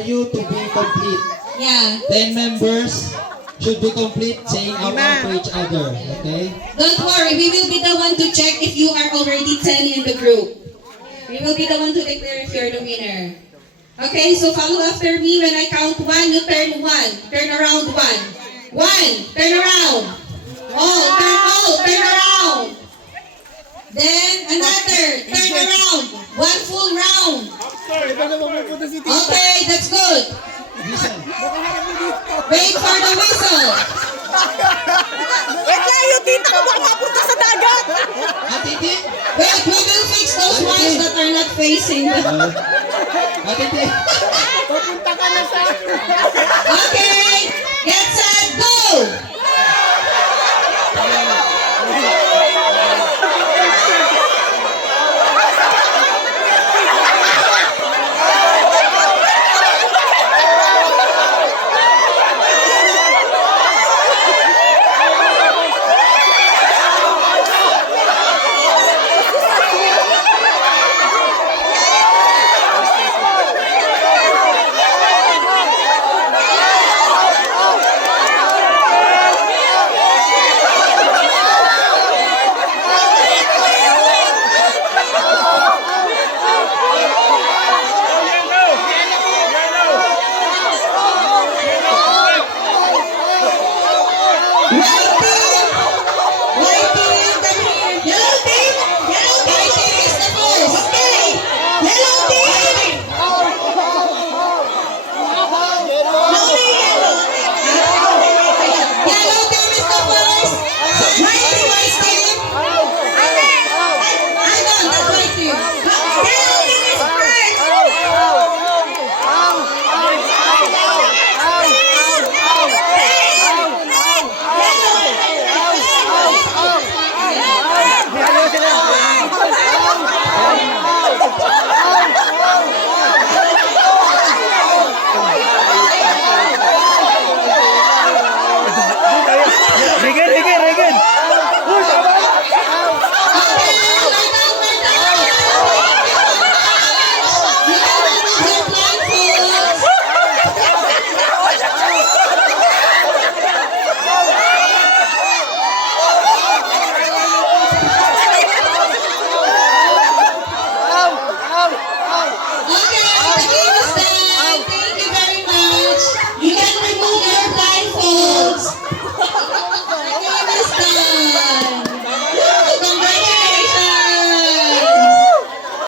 you to be complete. Yeah. 10 members should be complete saying out loud to each other. Okay? Don't worry, we will be the one to check if you are already 10 in the group. We will be the one to declare if you're the winner. Okay, so follow after me. When I count 1, you turn 1. Turn around 1. 1. Turn around. Turn around. Then another. Turn around. 1 full round. Okay, that's good. Listen. Wait for the whistle. Wait lang, yung tita ko baka mapunta sa dagat! Atiti? Wait, we will fix those ones that are not facing the... Atiti?